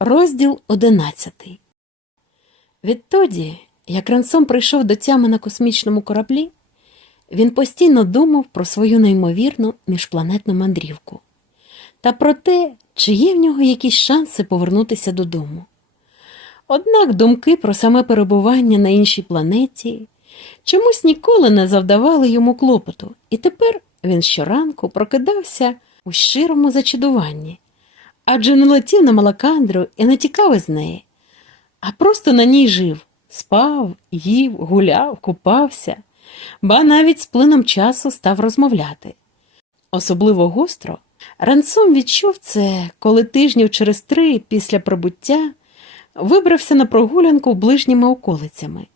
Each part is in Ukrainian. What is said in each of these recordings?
Розділ одинадцятий. Відтоді, як Рансом прийшов до тями на космічному кораблі, він постійно думав про свою неймовірну міжпланетну мандрівку та про те, чи є в нього якісь шанси повернутися додому. Однак думки про саме перебування на іншій планеті чомусь ніколи не завдавали йому клопоту, і тепер він щоранку прокидався у щирому зачудуванні адже не летів на Малакандру і не тікав із неї, а просто на ній жив, спав, їв, гуляв, купався, ба навіть з плином часу став розмовляти. Особливо гостро Рансом відчув це, коли тижнів через три після прибуття вибрався на прогулянку ближніми околицями.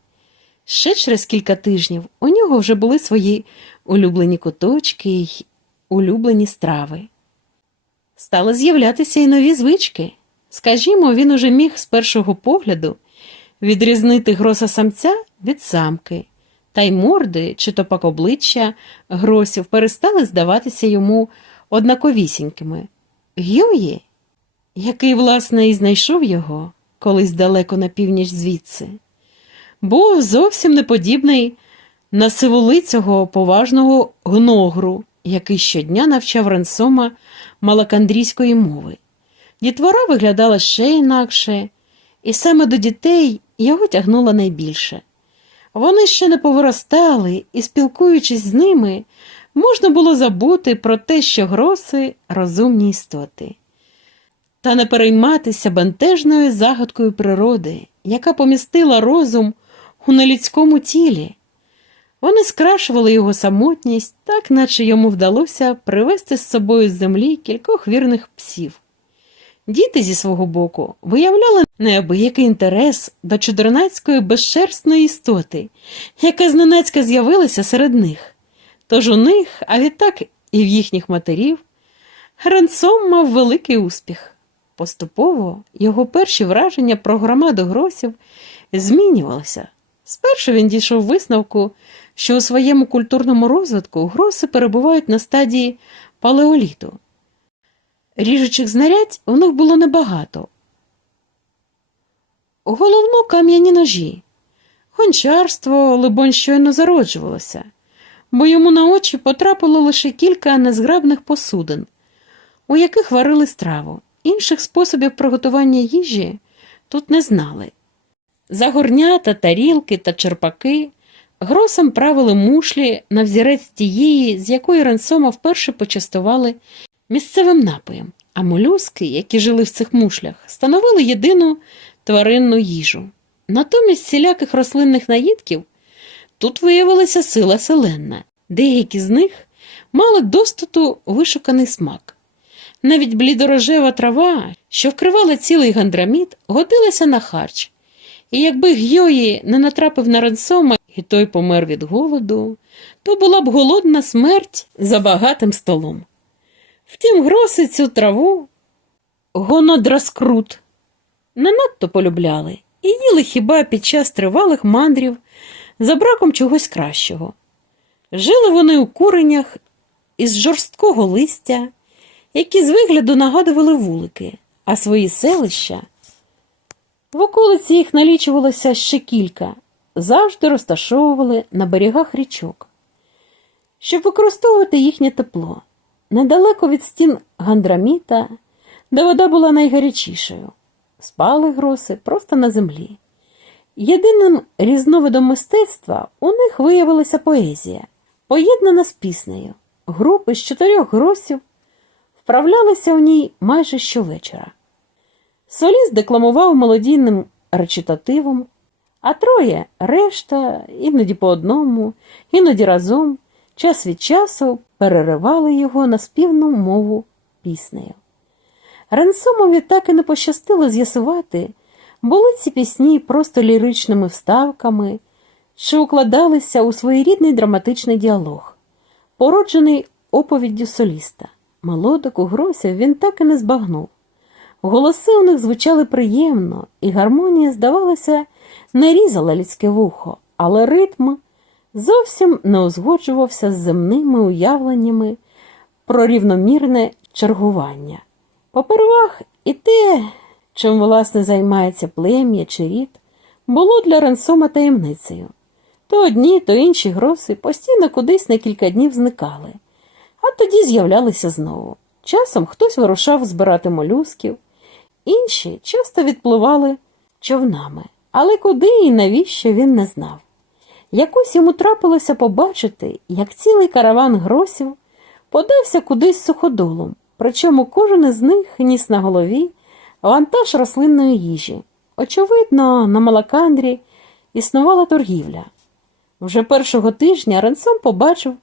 Ще через кілька тижнів у нього вже були свої улюблені куточки й улюблені страви. Стали з'являтися й нові звички. Скажімо, він уже міг з першого погляду відрізнити гроса самця від самки, та й морди чи то пак обличчя гросів перестали здаватися йому однаковісінькими. Гьої, який, власне, і знайшов його колись далеко на північ звідси, був зовсім не подібний на сиволицього поважного гногру, який щодня навчав Ренсома малакандрійської мови. Дітвора виглядала ще інакше, і саме до дітей його тягнуло найбільше. Вони ще не повиростали, і, спілкуючись з ними, можна було забути про те, що гроси розумні істоти, та не перейматися бентежною загадкою природи, яка помістила розум у нелюдському тілі. Вони скрашували його самотність, так наче йому вдалося привезти з собою з землі кількох вірних псів. Діти зі свого боку виявляли неабиякий інтерес до чудернацької безшерстної істоти, яка зненацька з'явилася серед них. Тож у них, а відтак і в їхніх матерів, Гранцом мав великий успіх. Поступово його перші враження про громаду гросів змінювалися. Спершу він дійшов висновку, що у своєму культурному розвитку гроси перебувають на стадії палеоліту. Ріжучих знарядь у них було небагато. Головно кам'яні ножі. Гончарство, либонь, щойно зароджувалося, бо йому на очі потрапило лише кілька незграбних посудин, у яких варили страву. Інших способів приготування їжі тут не знали. Загорнята, тарілки та черпаки гросом правили мушлі на взірець тієї, з якої Рансома вперше почастували місцевим напоєм, а молюски, які жили в цих мушлях, становили єдину тваринну їжу. Натомість всіляких рослинних наїдків тут виявилася сила селенна, деякі з них мали достату вишуканий смак. Навіть блідорожева трава, що вкривала цілий гандраміт, годилася на харч, і якби Гьої не натрапив на Рансома і той помер від голоду, то була б голодна смерть за багатим столом. Втім, гроси цю траву гонодраскрут не надто полюбляли і їли хіба під час тривалих мандрів за браком чогось кращого. Жили вони у куренях із жорсткого листя, які з вигляду нагадували вулики, а свої селища в околиці їх налічувалося ще кілька, завжди розташовували на берегах річок, щоб використовувати їхнє тепло. Недалеко від стін гандраміта, де вода була найгарячішою, спали гроси просто на землі. Єдиним різновидом мистецтва у них виявилася поезія, поєднана з піснею. Групи з чотирьох гросів вправлялися в ній майже щовечора. Соліст декламував мелодійним речитативом, а троє решта, іноді по одному, іноді разом, час від часу переривали його на співну мову піснею. Ренсомові так і не пощастило з'ясувати, були ці пісні просто ліричними вставками, що укладалися у своєрідний драматичний діалог, породжений оповіддю соліста. Мелодику гросів він так і не збагнув. Голоси у них звучали приємно, і гармонія, здавалося, не різала людське вухо, але ритм зовсім не узгоджувався з земними уявленнями про рівномірне чергування. Попервах і те, чим власне займається плем'я чи рід, було для Рансома таємницею. То одні, то інші гроси постійно кудись на кілька днів зникали, а тоді з'являлися знову. Часом хтось вирушав збирати молюсків, інші часто відпливали човнами, але куди і навіщо він не знав. Якось йому трапилося побачити, як цілий караван гросів подався кудись суходолом, причому кожен із них ніс на голові вантаж рослинної їжі. Очевидно, на Малакандрі існувала торгівля. Вже першого тижня Ренсом побачив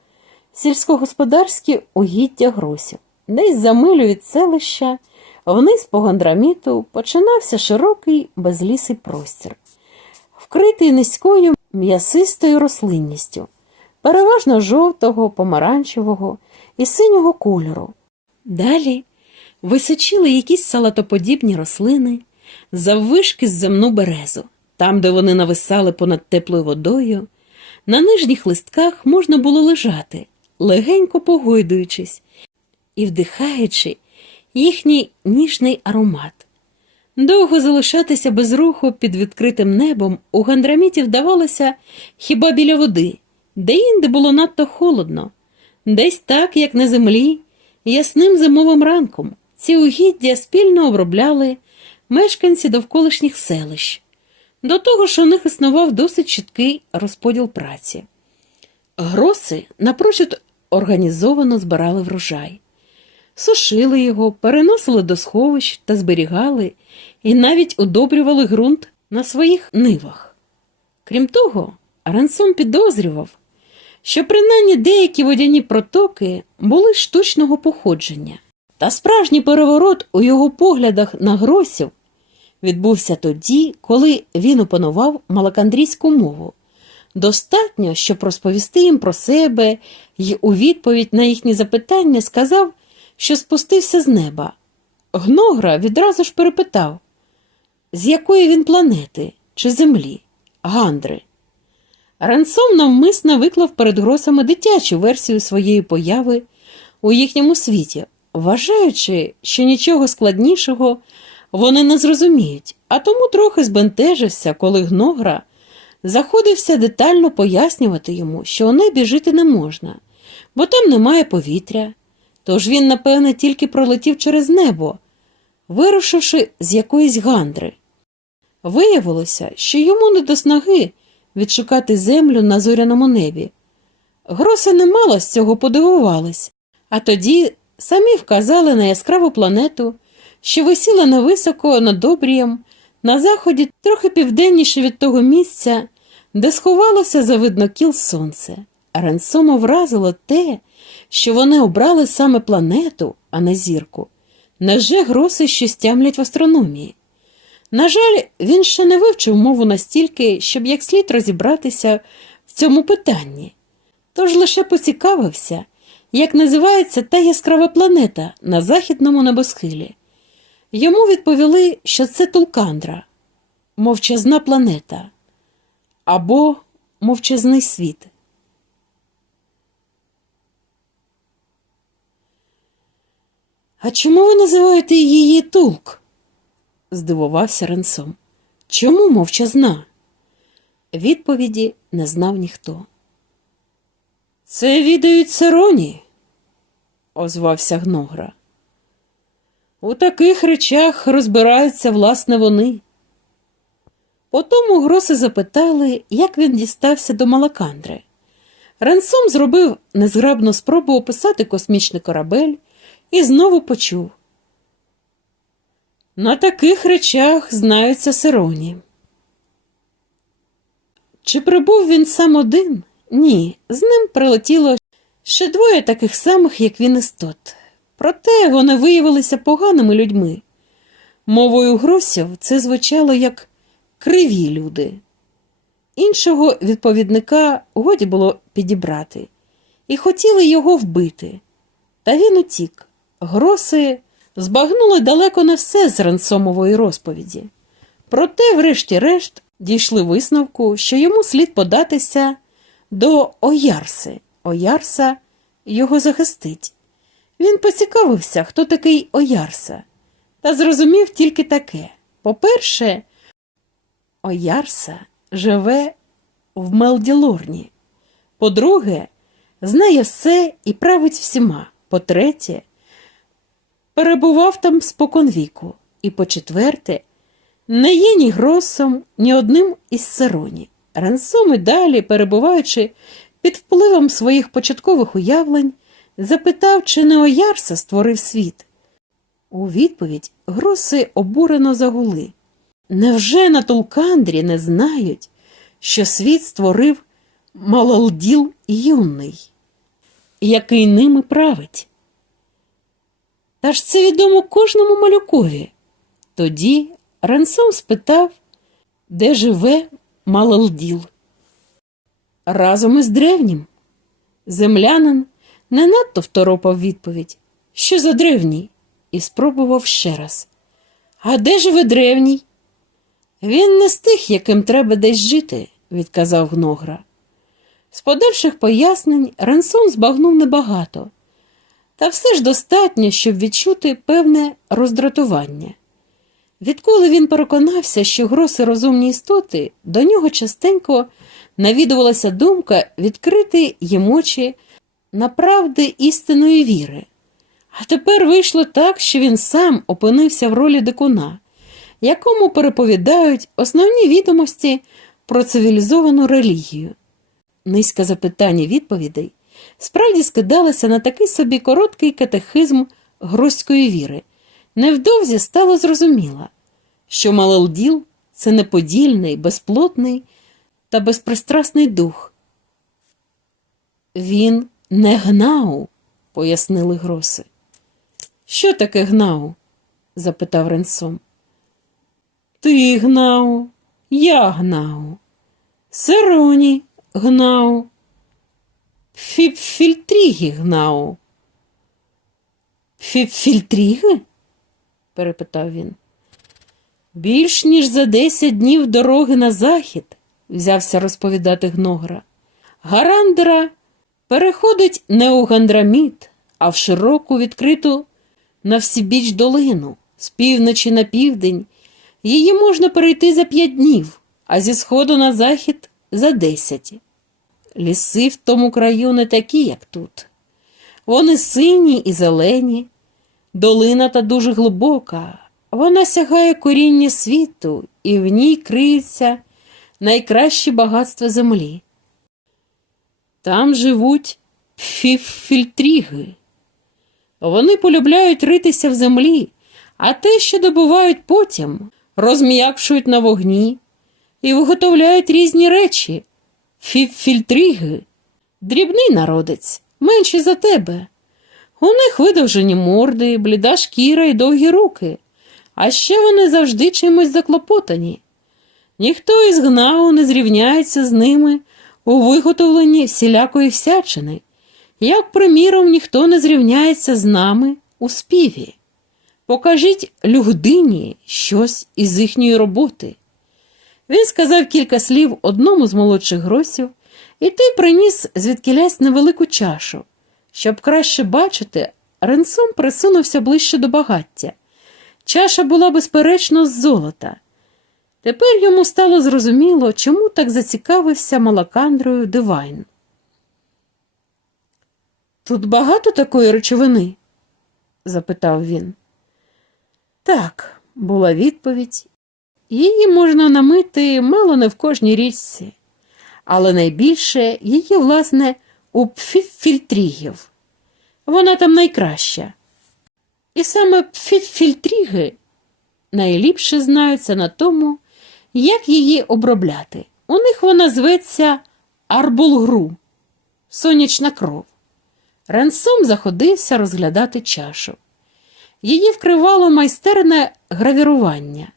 сільськогосподарські угіддя гросів. Десь за милю від селища, вниз по Гондраміту починався широкий безлісий простір, вкритий низькою м'ясистою рослинністю, переважно жовтого, помаранчевого і синього кольору. Далі височили якісь салатоподібні рослини заввишки з земну березу, там, де вони нависали понад теплою водою, на нижніх листках можна було лежати, легенько погойдуючись і вдихаючи їхній ніжний аромат. Довго залишатися без руху під відкритим небом у гандраміті вдавалося хіба біля води, де інде було надто холодно, десь так, як на землі, ясним зимовим ранком ці угіддя спільно обробляли мешканці довколишніх селищ. До того ж у них існував досить чіткий розподіл праці. Гроси напрочуд організовано збирали врожай, сушили його, переносили до сховищ та зберігали і навіть удобрювали ґрунт на своїх нивах. Крім того, Рансон підозрював, що принаймні деякі водяні протоки були штучного походження, та справжній переворот у його поглядах на гросів відбувся тоді, коли він опанував малакандрійську мову. Достатньо, щоб розповісти їм про себе і у відповідь на їхні запитання сказав, що спустився з неба. Гногра відразу ж перепитав, з якої він планети чи землі, Гандри. Ренсом навмисно виклав перед гросами дитячу версію своєї появи у їхньому світі, вважаючи, що нічого складнішого вони не зрозуміють, а тому трохи збентежився, коли гногра заходився детально пояснювати йому, що у небі жити не можна, бо там немає повітря. Тож він, напевне, тільки пролетів через небо, вирушивши з якоїсь гандри. Виявилося, що йому не до снаги відшукати землю на зоряному небі. Гроси немало з цього подивувались, а тоді самі вказали на яскраву планету, що висіла невисоко над обрієм, на заході трохи південніше від того місця, де сховалося за виднокіл сонце. Ренсома вразило те, що вони обрали саме планету, а не зірку. Неже гроси що стямлять в астрономії. На жаль, він ще не вивчив мову настільки, щоб як слід розібратися в цьому питанні. Тож лише поцікавився, як називається та яскрава планета на західному небосхилі. Йому відповіли, що це Тулкандра, мовчазна планета або мовчазний світ. А чому ви називаєте її Тулк? здивувався Ренсом. Чому мовчазна? Відповіді не знав ніхто. Це відають Сароні, озвався Гногра. У таких речах розбираються, власне, вони. Потому гроси запитали, як він дістався до Малакандри. Ренсом зробив незграбну спробу описати космічний корабель і знову почув. На таких речах знаються сироні. Чи прибув він сам один? Ні, з ним прилетіло ще двоє таких самих, як він істот. Проте вони виявилися поганими людьми. Мовою гросів це звучало як криві люди. Іншого відповідника годі було підібрати, і хотіли його вбити. Та він утік. Гроси збагнули далеко не все з ранцомової розповіді. Проте, врешті-решт, дійшли висновку, що йому слід податися до Оярси. Оярса його захистить. Він поцікавився, хто такий Оярса, та зрозумів тільки таке По-перше, Оярса живе в Мелділорні. По-друге, знає все і править всіма. По-третє, перебував там споконвіку. І по-четверте, не є ні гросом, ні одним із Сироні. Рансом і далі, перебуваючи під впливом своїх початкових уявлень, запитав, чи не Оярса створив світ. У відповідь гроси обурено загули. Невже на Тулкандрі не знають, що світ створив Малалділ юний, який ними править? Та ж це відомо кожному малюкові. Тоді Рансом спитав, де живе Малалділ. Разом із древнім. Землянин не надто второпав відповідь, що за древній, і спробував ще раз. А де живе древній? Він не з тих, яким треба десь жити, відказав Гногра. З подальших пояснень Ренсон збагнув небагато, та все ж достатньо, щоб відчути певне роздратування. Відколи він переконався, що гроси розумні істоти, до нього частенько навідувалася думка відкрити їм очі на правди істинної віри. А тепер вийшло так, що він сам опинився в ролі дикуна, якому переповідають основні відомості про цивілізовану релігію. Низька запитання відповідей справді скидалася на такий собі короткий катехизм гроської віри. Невдовзі стало зрозуміло, що Малалділ – це неподільний, безплотний та безпристрасний дух. Він не гнау, пояснили гроси. Що таке гнау? запитав Ренсом. Ти гнау, я гнау, Сироні гнау, Фіпфільтріги гнау. Фіпфільтріги? перепитав він. Більш ніж за десять днів дороги на захід, взявся розповідати Гногра. Гарандера переходить не у Гандраміт, а в широку відкриту на всібіч долину, з півночі на південь. Її можна перейти за п'ять днів, а зі сходу на захід за десять. Ліси в тому краю не такі, як тут. Вони сині і зелені, долина та дуже глибока. Вона сягає коріння світу, і в ній криються найкращі багатства землі. Там живуть фіфільтріги. Вони полюбляють ритися в землі, а те, що добувають потім, розм'якшують на вогні і виготовляють різні речі. Фіфільтріги дрібний народець, менший за тебе. У них видовжені морди, бліда шкіра і довгі руки, а ще вони завжди чимось заклопотані. Ніхто із гнау не зрівняється з ними у виготовленні всілякої всячини, як, приміром, ніхто не зрівняється з нами у співі. Покажіть люгдині щось із їхньої роботи. Він сказав кілька слів одному з молодших гросів, і той приніс звідкілясь невелику чашу. Щоб краще бачити, Ренсом присунувся ближче до багаття. Чаша була, безперечно, з золота. Тепер йому стало зрозуміло, чому так зацікавився Малакандрою Дивайн. Тут багато такої речовини? запитав він. Так, була відповідь. Її можна намити мало не в кожній річці, але найбільше її, власне, у пфіфільтрігів. Вона там найкраща. І саме пфіфільтріги найліпше знаються на тому, як її обробляти. У них вона зветься арбулгру, сонячна кров. Рансом заходився розглядати чашу. Її вкривало майстерне гравірування.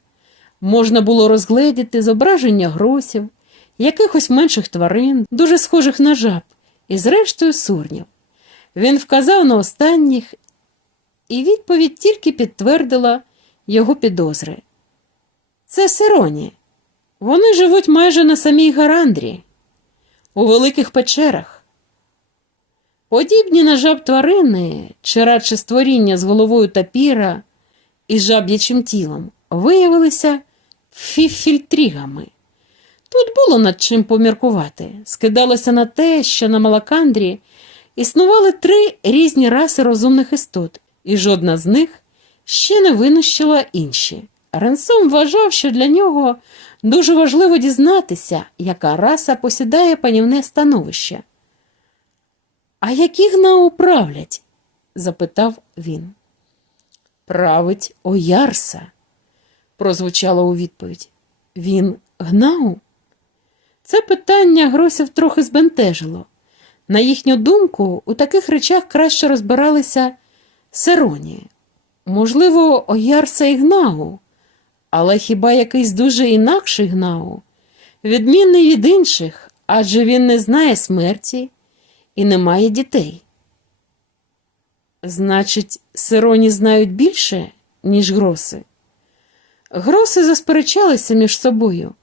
Можна було розгледіти зображення гросів, якихось менших тварин, дуже схожих на жаб, і зрештою сурнів. Він вказав на останніх, і відповідь тільки підтвердила його підозри. Це сироні. Вони живуть майже на самій Гарандрі, у великих печерах. Подібні на жаб тварини, чи радше створіння з головою тапіра і жаб'ячим тілом, виявилися фіфільтрігами. Тут було над чим поміркувати. Скидалося на те, що на Малакандрі існували три різні раси розумних істот, і жодна з них ще не винищила інші. Ренсом вважав, що для нього дуже важливо дізнатися, яка раса посідає панівне становище. А які гнау правлять? запитав він. Править Оярса, прозвучало у відповідь. Він гнау? Це питання Гросів трохи збентежило. На їхню думку, у таких речах краще розбиралися Сероні. Можливо, Оярса і гнау, але хіба якийсь дуже інакший гнау, відмінний від інших, адже він не знає смерті і не має дітей. Значить, Сироні знають більше, ніж гроси. Гроси засперечалися між собою.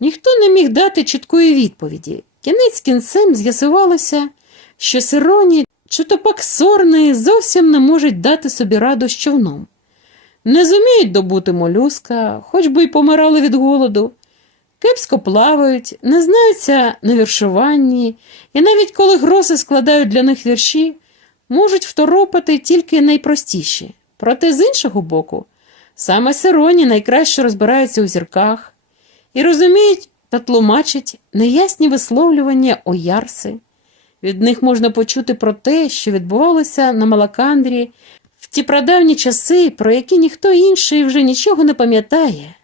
Ніхто не міг дати чіткої відповіді. Кінець кінцем з'ясувалося, що Сироні чи то пак сорни зовсім не можуть дати собі раду з човном. Не зуміють добути молюска, хоч би й помирали від голоду, кепсько плавають, не знаються на віршуванні, і навіть коли гроси складають для них вірші, можуть второпати тільки найпростіші. Проте з іншого боку, саме Сироні найкраще розбираються у зірках і розуміють та тлумачать неясні висловлювання Оярси. Від них можна почути про те, що відбувалося на Малакандрі в ті прадавні часи, про які ніхто інший вже нічого не пам'ятає.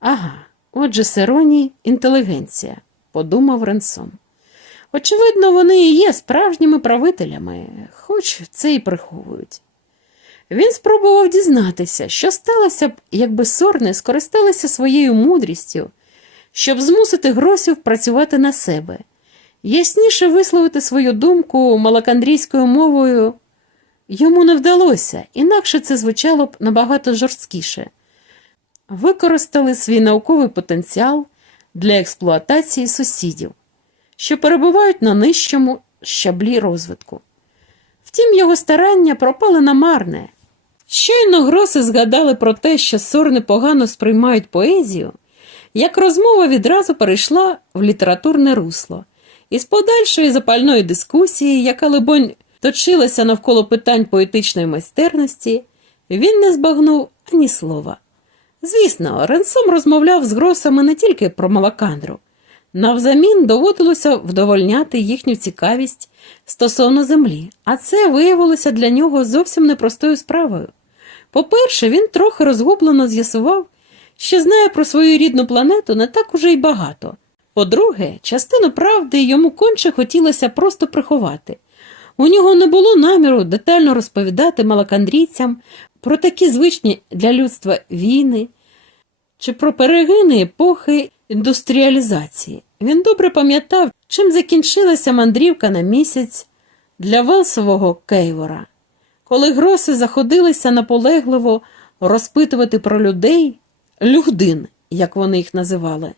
Ага, отже, Сероні інтелігенція, подумав Ренсон. Очевидно, вони і є справжніми правителями, хоч це і приховують. Він спробував дізнатися, що сталося б, якби сорни скористалися своєю мудрістю, щоб змусити гросів працювати на себе, ясніше висловити свою думку малакандрійською мовою. Йому не вдалося, інакше це звучало б набагато жорсткіше. Використали свій науковий потенціал для експлуатації сусідів, що перебувають на нижчому щаблі розвитку. Втім, його старання пропали на марне. Щойно гроси згадали про те, що сорни погано сприймають поезію, як розмова відразу перейшла в літературне русло, і з подальшої запальної дискусії, яка, либонь, точилася навколо питань поетичної майстерності, він не збагнув ані слова. Звісно, Ренсом розмовляв з гросами не тільки про Малакандру. Навзамін доводилося вдовольняти їхню цікавість стосовно землі, а це виявилося для нього зовсім непростою справою. По-перше, він трохи розгублено з'ясував, що знає про свою рідну планету не так уже й багато. По-друге, частину правди йому конче хотілося просто приховати. У нього не було наміру детально розповідати малакандрійцям про такі звичні для людства війни чи про перегини епохи індустріалізації. Він добре пам'ятав, чим закінчилася мандрівка на місяць для Велсового Кейвора. Коли гроси заходилися наполегливо розпитувати про людей, люхдин, як вони їх називали,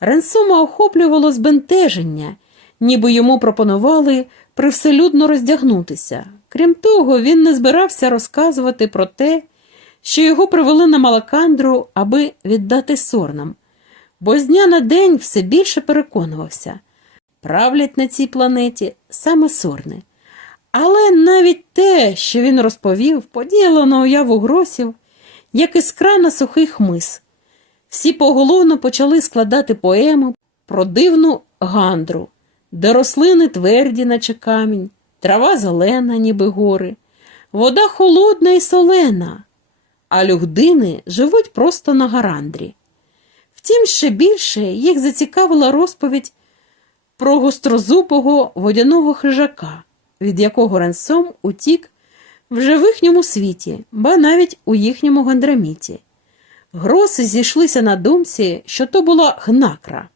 Ренсома охоплювало збентеження, ніби йому пропонували привселюдно роздягнутися. Крім того, він не збирався розказувати про те, що його привели на Малакандру, аби віддати сорнам, бо з дня на день все більше переконувався правлять на цій планеті саме сорни. Але навіть те, що він розповів, подіяло на уяву гросів, як іскра на сухий хмиз. Всі поголовно почали складати поему про дивну гандру, де рослини тверді, наче камінь, трава зелена, ніби гори, вода холодна і солена, а люгдини живуть просто на гарандрі. Втім, ще більше їх зацікавила розповідь про гострозубого водяного хижака, від якого Ренсом утік вже в їхньому світі, ба навіть у їхньому гандраміті. Гроси зійшлися на думці, що то була гнакра.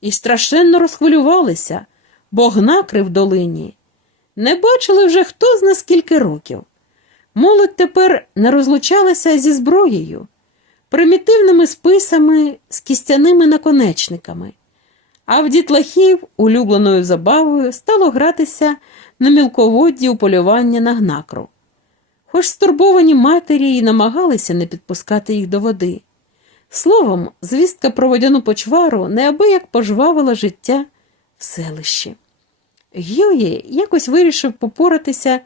І страшенно розхвилювалися, бо гнакри в долині не бачили вже хто зна скільки років. Молодь тепер не розлучалася зі зброєю, примітивними списами з кістяними наконечниками, а в дітлахів улюбленою забавою стало гратися на мілководді у полювання на гнакру. хоч стурбовані матері й намагалися не підпускати їх до води. Словом, звістка про водяну почвару неабияк пожвавила життя в селищі. Гьої якось вирішив попоратися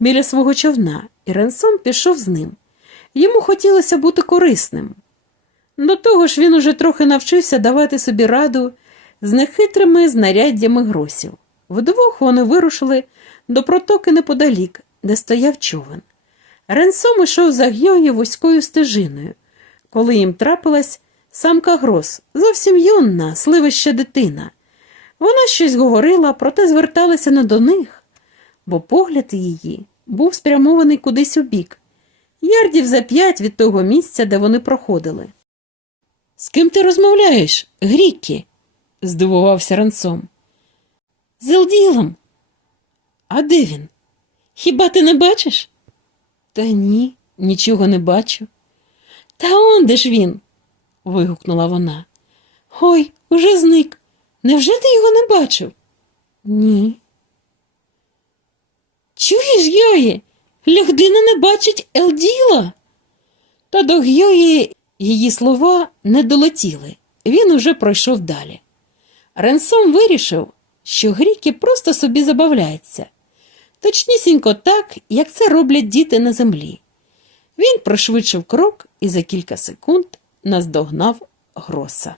біля свого човна, і Ренсон пішов з ним. Йому хотілося бути корисним. До того ж він уже трохи навчився давати собі раду з нехитрими знаряддями гросів. Вдвох вони вирушили до протоки неподалік, де стояв човен. Ренсом ішов за Гьої вузькою стежиною, коли їм трапилась самка гроз, зовсім юна, сливища дитина. Вона щось говорила, проте зверталася не до них, бо погляд її був спрямований кудись у бік, ярдів за п'ять від того місця, де вони проходили. З ким ти розмовляєш, Грікі? здивувався ранцом. З Елділом. А де він? Хіба ти не бачиш? Та ні, нічого не бачу. Та он де ж він? вигукнула вона. Ой, уже зник. Невже ти його не бачив? Ні. Чуєш, Йої? Льохдина не бачить Елділа. Та до Гьої її слова не долетіли. Він уже пройшов далі. Ренсом вирішив, що Гріки просто собі забавляється. Точнісінько так, як це роблять діти на землі. Він пришвидшив крок і за кілька секунд наздогнав гроса.